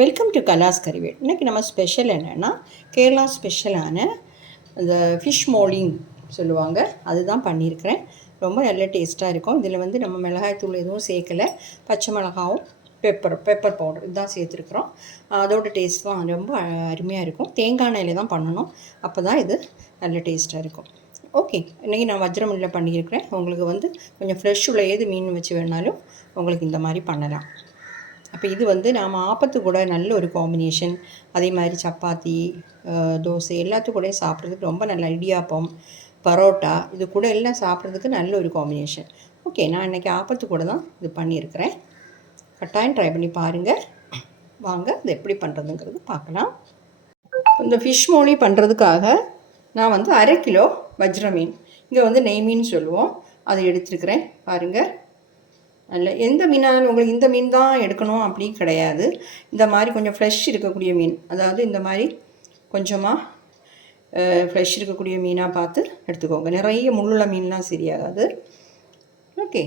Welcome to கலாஸ் கறிவேட் இன்றைக்கி நம்ம special என்னென்னா கேரளா ஸ்பெஷலான அந்த ஃபிஷ் மோலிங் சொல்லுவாங்க. அதுதான் பண்ணியிருக்கிறேன். ரொம்ப நல்ல டேஸ்ட்டாக இருக்கும். இதில் வந்து நம்ம மிளகாய் தூள் எதுவும் சேர்க்கலை. பச்சை மிளகாவும் பெப்பர் பெப்பர் பவுடர் இதுதான் சேர்த்துருக்குறோம். அதோட டேஸ்ட் தான் ரொம்ப அருமையாக இருக்கும். தேங்காய் எண்ணெயில் தான் பண்ணணும். அப்போ தான் இது நல்ல டேஸ்ட்டாக இருக்கும். ஓகே இன்றைக்கி நான் வஜ்ரமில்ல பண்ணியிருக்கிறேன். உங்களுக்கு வந்து கொஞ்சம் ஃப்ரெஷ் உள்ள ஏது மீன் வச்சு வேணாலும் உங்களுக்கு இந்த மாதிரி பண்ணலாம். அப்போ இது வந்து நாம் ஆப்பத்து கூட நல்ல ஒரு காம்பினேஷன் அதே மாதிரி சப்பாத்தி தோசை எல்லாத்து கூடயும் சாப்பிட்றதுக்கு ரொம்ப நல்ல இடியாப்பம் பரோட்டா இது கூட எல்லாம் சாப்பிட்றதுக்கு நல்ல ஒரு காம்பினேஷன் ஓகே நான் இன்றைக்கி ஆப்பத்து கூட தான் இது பண்ணியிருக்கிறேன். கட்டாயம் ட்ரை பண்ணி பாருங்கள் வாங்க இது எப்படி பண்ணுறதுங்கிறது பார்க்கலாம். இந்த ஃபிஷ் மோலி பண்ணுறதுக்காக நான் வந்து அரை கிலோ வஜ்ர மீன் இங்கே வந்து நெய் மீன் சொல்லுவோம். அதை எடுத்துருக்கிறேன். பாருங்கள் அதில் எந்த மீனாலும் உங்களுக்கு இந்த மீன் தான் எடுக்கணும் அப்படி கிடையாது. இந்த மாதிரி கொஞ்சம் ஃப்ரெஷ் இருக்கக்கூடிய மீன் அதாவது இந்த மாதிரி கொஞ்சமாக ஃப்ரெஷ் இருக்கக்கூடிய மீனாக பார்த்து எடுத்துக்கோங்க. நிறைய முள்ளுள்ள மீன்லாம் சரியாகாது ஓகே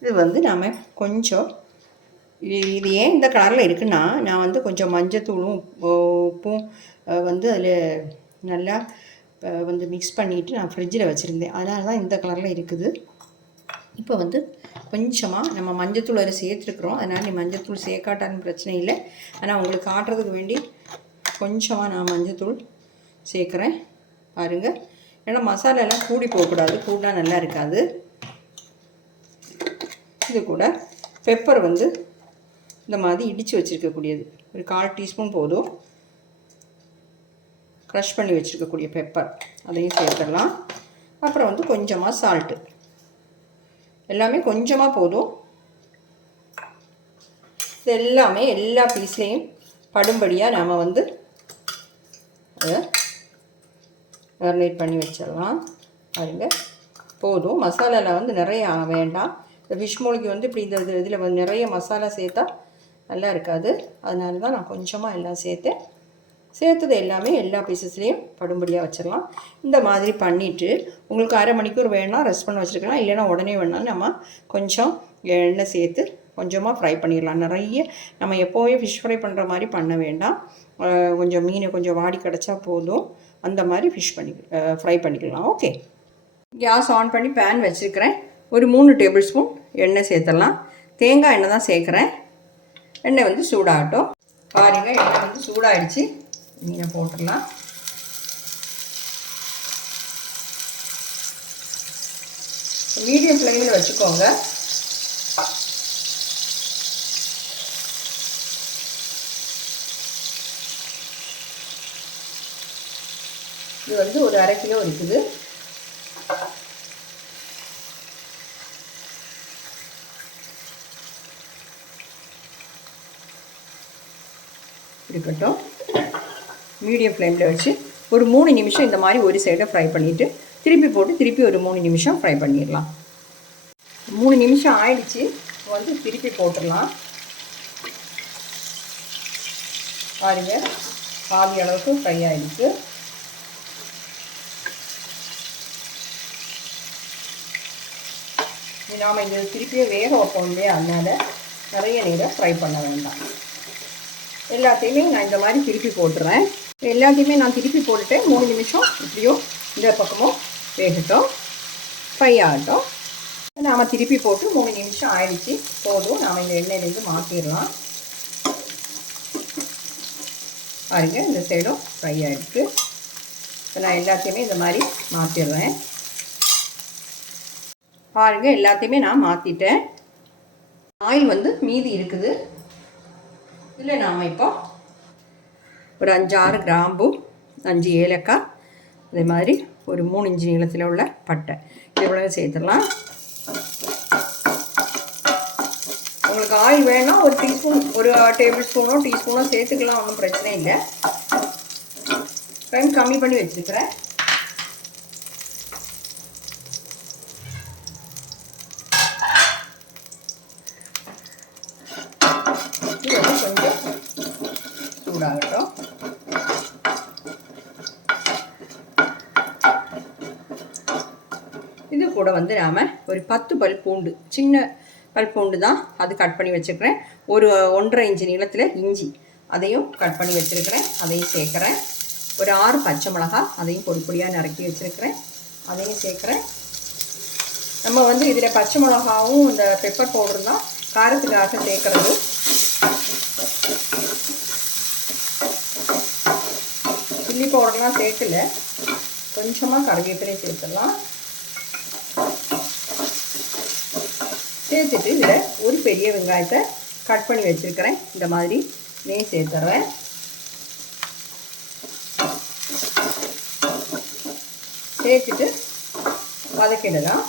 இது வந்து நாம் கொஞ்சம் இது இது ஏன் இந்த கலரில் இருக்குன்னா நான் வந்து கொஞ்சம் மஞ்சத்தூளும் உப்பும் வந்து அதில் நல்லா வந்து மிக்ஸ் பண்ணிவிட்டு நான் ஃப்ரிட்ஜில் வச்சுருந்தேன். அதனால தான் இந்த கலரில் இருக்குது. இப்போ வந்து கொஞ்சமாக நம்ம மஞ்சத்தூள் அதில் சேர்த்துருக்குறோம். அதனால் நீ மஞ்சத்தூள் சேர்க்காட்டான்னு பிரச்சனை இல்லை. ஆனால் உங்களுக்கு காட்டுறதுக்கு வேண்டி கொஞ்சமாக நான் மஞ்சத்தூள் சேர்க்குறேன். பாருங்கள் ஏன்னா மசாலாலாம் கூடி போகக்கூடாது. கூடினா நல்லா இருக்காது. இது கூட பெப்பர் வந்து இந்த மாதிரி இடித்து வச்சுருக்கக்கூடியது. ஒரு கால் டீஸ்பூன் போதும். க்ரஷ் பண்ணி வச்சுருக்கக்கூடிய பெப்பர் அதையும் சேர்த்துடலாம். அப்புறம் வந்து கொஞ்சமாக சால்ட்டு எல்லாமே கொஞ்சமாக போதும். இது எல்லாமே எல்லா பீஸ்லேயும் படும்படியாக நாம் வந்து அதை மேரினேட் பண்ணி வச்சிடலாம். பாருங்க. போதும். மசாலாவில் வந்து நிறைய வேண்டாம். இந்த ஃபிஷ் மோலிக்கு வந்து இப்படி இந்த இதில் நிறைய மசாலா சேர்த்தா நல்லா இருக்காது. அதனால தான் நான் கொஞ்சமாக எல்லாம் சேர்த்தேன். சேர்த்தது எல்லாமே எல்லா பீசஸ்லேயும் படும்படியாக வச்சிடலாம் இந்த மாதிரி பண்ணிவிட்டு உங்களுக்கு அரை மணிக்கூர் வேணால் ரெஸ்ட் பண்ண வச்சுருக்கலாம். இல்லைன்னா உடனே வேணாலும் நம்ம கொஞ்சம் எண்ணெய் சேர்த்து கொஞ்சமாக ஃப்ரை பண்ணிடலாம் நிறைய நம்ம எப்போவும் ஃபிஷ் ஃப்ரை பண்ணுற மாதிரி பண்ண வேண்டாம். கொஞ்சம் மீன் கொஞ்சம் வாடி கிடச்சா போதும். அந்த மாதிரி ஃபிஷ் பண்ணி ஃப்ரை பண்ணிக்கலாம். ஓகே கேஸ் ஆன் பண்ணி பேன் வச்சுருக்கிறேன். ஒரு மூணு டேபிள் ஸ்பூன் எண்ணெய் சேர்த்துடலாம். தேங்காய் எண்ணெய் தான் சேர்க்குறேன். எண்ணெய் வந்து சூடாகட்டும். பாருங்கள் எண்ணெய் வந்து சூடாகிடுச்சு இங்கே போட்டுடலாம். மீடியம் ஃப்ளேமில் வச்சுக்கோங்க. இது வந்து ஒரு அரை கிலோ இருக்குது. இருக்கட்டும். மீடியம் ஃப்ளேமில் வச்சு ஒரு மூணு நிமிஷம் இந்த மாதிரி ஒரு சைடை ஃப்ரை பண்ணிவிட்டு திருப்பி போட்டு திருப்பி ஒரு மூணு நிமிஷம் ஃப்ரை பண்ணிடலாம். மூணு நிமிஷம் ஆயிடுச்சு. இப்போ வந்து திருப்பி போட்டுடலாம். பாருங்க பாதி அளவுக்கு ஃப்ரை ஆகிடுச்சு நாம் இது திருப்பியே வேக வைப்போம் இல்லையா? அதனால் நிறைய நேரம் ஃப்ரை பண்ண வேண்டாம். எல்லாத்தையுமே நான் இந்த மாதிரி திருப்பி போட்டுறேன். எல்லாத்தையுமே நான் திருப்பி போட்டுட்டு மூணு நிமிஷம் இப்படியோ இந்த பக்கமும் வேகட்டும் ஃப்ரை ஆகட்டும். நாம் திருப்பி போட்டு மூணு நிமிஷம் ஆயிடுச்சு. போதும். நாம் இந்த எண்ணெயிலேருந்து மாற்றிடலாம் பாருங்க இந்த சைடும் ஃப்ரை ஆகிருக்கு இப்போ நான் எல்லாத்தையுமே இந்த மாதிரி மாற்றிடுறேன் பாருங்க எல்லாத்தையுமே நான் மாற்றிட்டேன் ஆயில் வந்து மீதி இருக்குது. இதில் நாம் இப்போ ஒரு அஞ்சாறு கிராம்பு அஞ்சு ஏலக்காய் அதே மாதிரி ஒரு மூணு இன்ச்சு நீளத்தில் உள்ள பட்டை இது இவ்வளோ சேர்த்துடலாம் உங்களுக்கு ஆயில் வேணால் ஒரு டீஸ்பூன் ஒரு டேபிள் ஸ்பூனோ டீஸ்பூனோ சேர்த்துக்கலாம் ஒன்றும் பிரச்சனை இல்லை டைம் கம்மி பண்ணி வச்சுருக்கிறேன் கொஞ்சம் சூடாகட்டும் இது கூட வந்து நாம் ஒரு பத்து பல் பூண்டு சின்ன பல் பூண்டு தான் அது கட் பண்ணி வச்சுக்கிறேன். ஒரு ஒன்றரை இன்ச்சு நீளத்தில் இஞ்சி அதையும் கட் பண்ணி வச்சுருக்கிறேன். அதையும் சேர்க்குறேன். ஒரு ஆறு பச்சை மிளகா அதையும் பொடி பொடியாக நறுக்கி வச்சுருக்கிறேன். அதையும் சேர்க்குறேன். நம்ம வந்து இதில் பச்சை மிளகாவும் இந்த பெப்பர் பவுடர் தான் காரத்துக்காக சேர்க்குறது. சில்லி பவுடர்லாம் சேர்க்கல. கொஞ்சமாக கருவேப்பிலையும் சேர்த்துடலாம். சேர்த்துட்டு இதில் ஒரு பெரிய வெங்காயத்தை கட் பண்ணி வச்சுருக்கிறேன். இந்த மாதிரி நெய் சேர்த்துறேன். சேர்த்துட்டு வதக்கிடலாம்.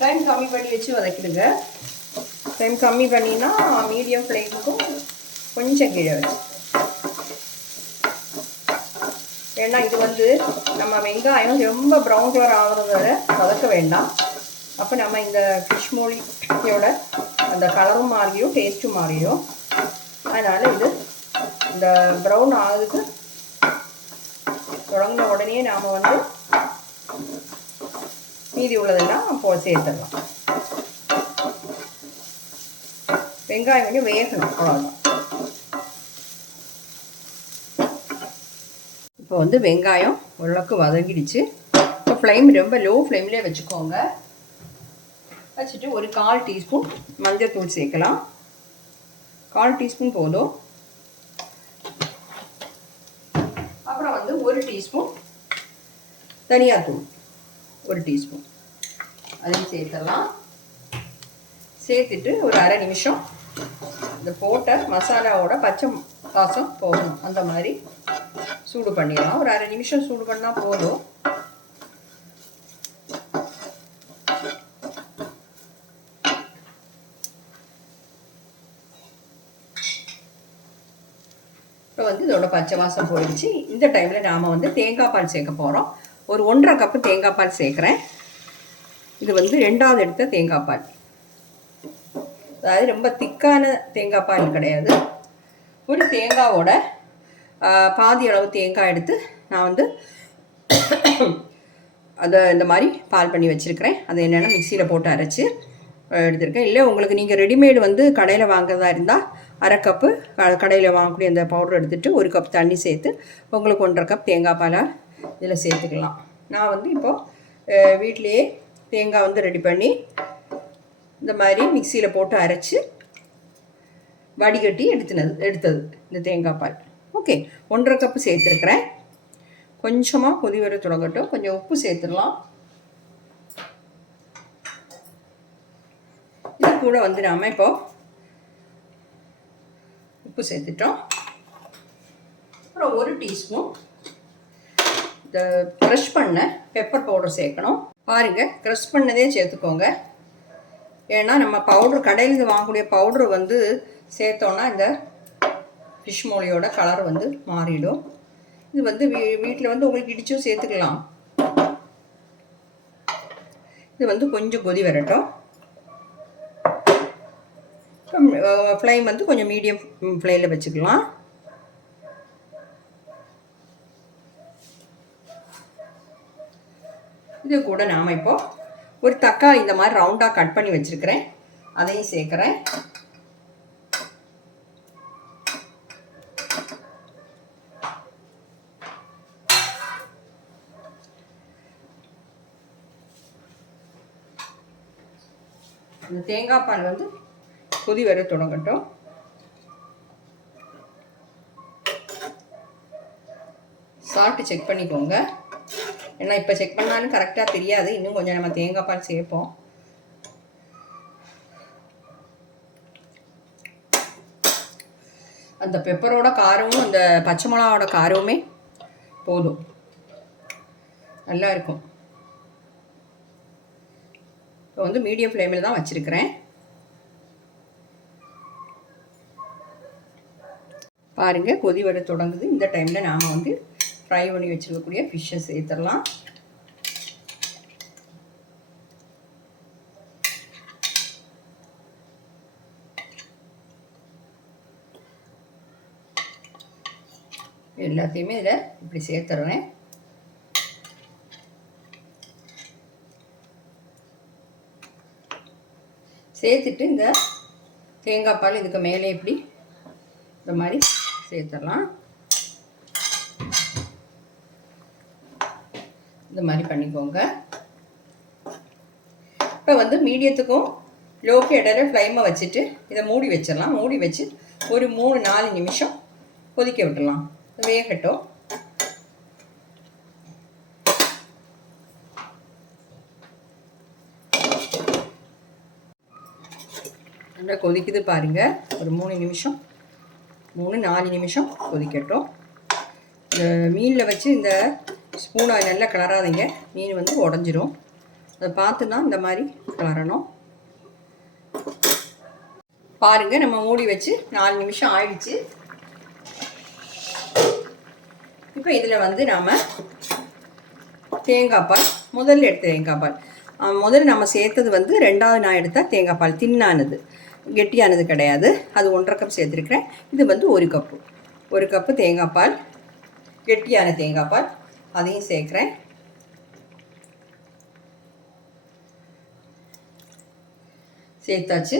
டைம் கம்மி பண்ணி வச்சு வதக்கிடுங்க. டைம் கம்மி பண்ணினா மீடியம் ஃப்ளேமுக்கும் கொஞ்சம் கீழே வச்சு ஏன்னா இது வந்து நம்ம வெங்காயம் ரொம்ப ப்ரௌன் கலர் ஆகிறத வரை வதக்க வேண்டாம். அப்போ நம்ம இந்த ஃபிஷ் மூலியோட அந்த கலரும் மாறியும் டேஸ்ட்டும் மாறியும் அதனால் இது இந்த ப்ரௌன் ஆகுதுக்கு தொடங்கின உடனே நாம் வந்து மீதி உள்ளதெல்லாம் போ சேர்த்துடலாம். வெங்காயம் கொஞ்சம் வேகணும் அவ்வளோதான் இப்போ வந்து வெங்காயம் ஓரளவுக்கு வதங்கிடுச்சு. இப்போ ஃப்ளேம் ரொம்ப லோ ஃப்ளேம்லேயே வச்சுக்கோங்க. வச்சுட்டு ஒரு கால் டீஸ்பூன் மஞ்சள் தூள் சேர்க்கலாம். கால் டீஸ்பூன் போதும். அப்புறம் வந்து ஒரு டீஸ்பூன் தனியாத்தூள். ஒரு டீஸ்பூன். அதையும் சேர்த்துடலாம். சேர்த்துட்டு ஒரு அரை நிமிஷம் இந்த போட்ட மசாலாவோட பச்சை வாசம் போகணும் அந்த மாதிரி சூடு பண்ணிடலாம். ஒரு அரை நிமிஷம் சூடு பண்ணால் போதும். இப்போ வந்து இதோட பச்சை வாசம் போயிடுச்சு. இந்த டைமில் நாம் வந்து தேங்காய் பால் சேர்க்க போகிறோம் ஒரு ஒன்றரை கப்பு தேங்காய் பால் சேர்க்குறேன். இது வந்து ரெண்டாவது எடுத்த தேங்காய் பால். அதாவது ரொம்ப திக்கான தேங்காய் பால் கிடையாது. ஒரு தேங்காவோட பாதி அளவு தேங்காய் எடுத்து நான் வந்து அதை இந்த மாதிரி பால் பண்ணி வச்சுருக்கிறேன். அதை என்னென்னா மிக்சியில் போட்டு அரைச்சி எடுத்திருக்கேன். இல்லை உங்களுக்கு நீங்கள் ரெடிமேடு வந்து கடையில் வாங்குறதா இருந்தால் அரை கப்பு கடையில் வாங்கக்கூடிய அந்த பவுடர் எடுத்துகிட்டு ஒரு கப் தண்ணி சேர்த்து உங்களுக்கு ஒன்றரை கப் தேங்காய் பாலை இதில் சேர்த்துக்கலாம். நான் வந்து இப்போது வீட்டிலையே தேங்காய் வந்து ரெடி பண்ணி இந்த மாதிரி மிக்சியில் போட்டு அரைச்சி வடிகட்டி எடுத்துனது எடுத்தது இந்த தேங்காய் பால். ஓகே ஒன்றரை கப்பு சேர்த்துருக்குறேன். கொஞ்சமாக கொதி வர தொடங்கட்டும். கொஞ்சம் உப்பு சேர்த்துடலாம். இது கூட வந்து நாம் இப்போ உப்பு சேர்த்துட்டோம். அப்புறம் ஒரு டீஸ்பூன் இந்த க்ரஷ் பண்ண பெப்பர் பவுடர் சேர்க்கணும். பாருங்கள் க்ரஷ் பண்ணதே சேர்த்துக்கோங்க. ஏன்னா நம்ம பவுட்ரு கடையிலேருந்து வாங்கக்கூடிய பவுட்ரு வந்து சேர்த்தோன்னா இந்த ஃபிஷ் மோலியோட கலர் வந்து மாறிடும். இது வந்து வீ வீட்டில் வந்து உங்களுக்கு இடிச்சும் சேர்த்துக்கலாம். இது வந்து கொஞ்சம் கொதி வரட்டும். ஃப்ளைம் வந்து கொஞ்சம் மீடியம் ஃப்ளேமில் வச்சுக்கலாம். இது கூட நாம் இப்போ ஒரு தக்காளி இந்த மாதிரி ரவுண்டாக கட் பண்ணி வச்சுருக்கிறேன். அதையும் சேர்க்குறேன். இந்த தேங்காய் பால் வந்து கொதி வர தொடங்கட்டும். சால்ட்டு செக் பண்ணிக்கோங்க. ஏன்னா இப்போ செக் பண்ணாலும் கரெக்டாக தெரியாது. இன்னும் கொஞ்சம் நம்ம தேங்காய் பால் சேர்ப்போம். அந்த பெப்பரோட காரமும் அந்த பச்சை மிளகாவோட காரமுமே போதும். நல்லா இருக்கும். இப்போ வந்து மீடியம் ஃப்ளேமில் தான் வச்சுருக்கிறேன். பாருங்கள் கொதி வர தொடங்குது. இந்த டைமில் நாம் வந்து ஃப்ரை பண்ணி வச்சுருக்கக்கூடிய ஃபிஷ்ஷை சேர்த்துடலாம். எல்லாத்தையுமே இதில் இப்படி சேர்த்துறேன் சேர்த்துட்டு இந்த தேங்காய் பால் இதுக்கு மேலே இப்படி இந்த மாதிரி சேர்த்துடலாம். இந்த மாதிரி பண்ணிக்கோங்க. இப்போ வந்து மீடியத்துக்கும் லோக்கு இடையில ஃப்ளைமை வச்சுட்டு இதை மூடி வச்சிடலாம். மூடி வச்சு ஒரு மூணு நாலு நிமிஷம் கொதிக்க விட்டுடலாம். வேகட்டும். நல்லா கொதிக்குது பாருங்க. ஒரு மூணு நிமிஷம் மூணு நாலு நிமிஷம் கொதிக்கட்டும். இந்த மீனில் வச்சு இந்த ஸ்பூனை நல்லா கிளறாதீங்க மீன் வந்து உடஞ்சிரும். அதை பார்த்து தான் இந்த மாதிரி கிளறணும் பாருங்க நம்ம மூடி வச்சு நாலு நிமிஷம் ஆயிடுச்சு. இப்போ இதில் வந்து நாம் தேங்காய் பால் முதல்ல எடுத்த தேங்காய் பால். முதல்ல நம்ம சேர்த்தது வந்து ரெண்டாவது நான் எடுத்த தேங்காய் பால் தின்னானது. கெட்டியானது கிடையாது. அது ஒன்றரை கப் சேர்த்துருக்கிறேன். இது வந்து ஒரு கப்பு ஒரு கப்பு தேங்காய் பால் கெட்டியான தேங்காய் பால். அதையும் சேர்க்குறேன். சேர்த்தாச்சு.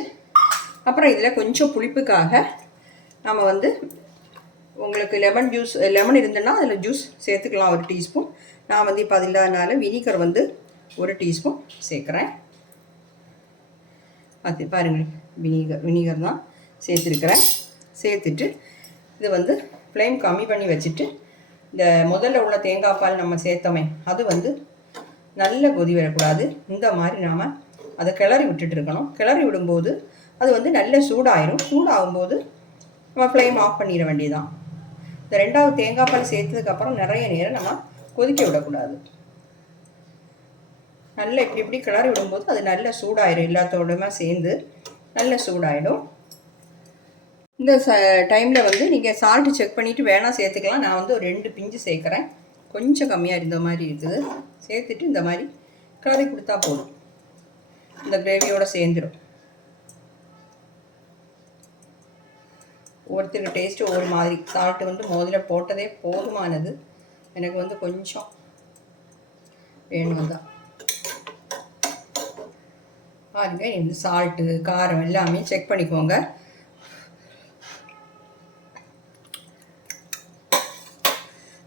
அப்புறம் இதில் கொஞ்சம் புளிப்புக்காக நம்ம வந்து உங்களுக்கு லெமன் ஜூஸ் லெமன் இருந்ததுன்னா அதில் ஜூஸ் சேர்த்துக்கலாம் ஒரு டீஸ்பூன் நான் வந்து இப்போ அது இல்லாதனால வினிகர் வந்து ஒரு டீஸ்பூன் சேர்க்குறேன். பார்த்து பாருங்கள். வினிகர் வினிகர் தான் சேர்த்துருக்குறேன். சேர்த்துட்டு இது வந்து ஃப்ளேம் கம்மி பண்ணி வச்சுட்டு இந்த முதல்ல உள்ள தேங்காய் பால் நம்ம சேர்த்தோமே அது வந்து நல்ல கொதி வரக்கூடாது. இந்த மாதிரி நாம் அதை கிளறி விட்டுட்டு இருக்கணும். கிளறி விடும்போது அது வந்து நல்ல சூடாயிரும். சூடாகும்போது நம்ம ஃப்ளேம் ஆஃப் பண்ணிட வேண்டியதுதான். இந்த ரெண்டாவது தேங்காய் பால் சேர்த்ததுக்கப்புறம் நிறைய நேரம் நம்ம கொதிக்க விடக்கூடாது. நல்லா இப்படி இப்படி கிளறி விடும்போது அது நல்ல சூடாயிரும். எல்லாத்தோடமே சேர்ந்து நல்ல சூடாயிடும். இந்த ச டைமில் வந்து நீங்கள் சால்ட்டு செக் பண்ணிவிட்டு வேணால் சேர்த்துக்கலாம். நான் வந்து ஒரு ரெண்டு பிஞ்சு சேர்க்குறேன். கொஞ்சம் கம்மியாக இருந்த மாதிரி இருக்குது. சேர்த்துட்டு இந்த மாதிரி கலரி கொடுத்தா போதும். இந்த கிரேவியோட சேர்ந்துடும் ஒவ்வொருத்தருக்கு டேஸ்ட்டு ஒவ்வொரு மாதிரி. சால்ட்டு வந்து முதல்ல போட்டதே போதுமானது. எனக்கு வந்து கொஞ்சம் வேணும் தான் பாருங்க இந்த சால்ட்டு காரம் எல்லாமே செக் பண்ணிக்கோங்க.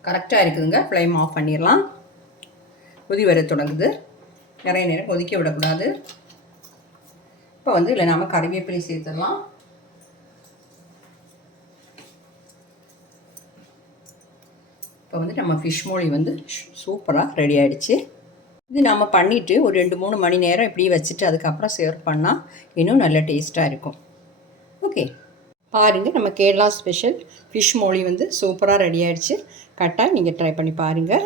கரெக்டாக இருக்குதுங்க. ஃப்ளேம் ஆஃப் பண்ணிடலாம். கொதி வர தொடங்குது. நிறைய நேரம் கொதிக்க விடக்கூடாது. இப்போ வந்து இல்லை நாம் கறிவேப்பிலை சேர்த்துடலாம். இப்போ வந்து நம்ம ஃபிஷ் மூலி வந்து சூப்பராக ரெடி ஆகிடுச்சு இது நம்ம பண்ணிவிட்டு ஒரு ரெண்டு மூணு மணி நேரம் இப்படி வச்சுட்டு அதுக்கப்புறம் சர்வ் பண்ணால் இன்னும் நல்ல டேஸ்ட்டாக இருக்கும். ஓகே பாருங்கள் நம்ம கேரளா ஸ்பெஷல் ஃபிஷ் மோளி வந்து சூப்பராக ரெடி ஆயிடுச்சு. கரெக்டாக நீங்கள் ட்ரை பண்ணி பாருங்கள்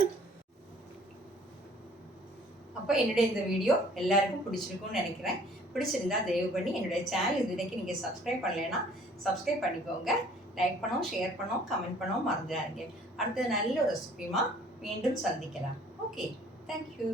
அப்போ என்னுடைய இந்த வீடியோ எல்லாருக்கும் பிடிச்சிருக்கும்னு நினைக்கிறேன். பிடிச்சிருந்தா தயவு பண்ணி என்னுடைய சேனல் இது வரைக்கும் நீங்கள் சப்ஸ்கிரைப் பண்ணலைன்னா சப்ஸ்கிரைப் பண்ணிக்கோங்க. லைக் பண்ணோம் ஷேர் பண்ணோம் கமெண்ட் பண்ணோம் மறந்துடாதீங்க. அடுத்தது நல்ல ஒரு மீண்டும் சந்திக்கலாம். Okay thank you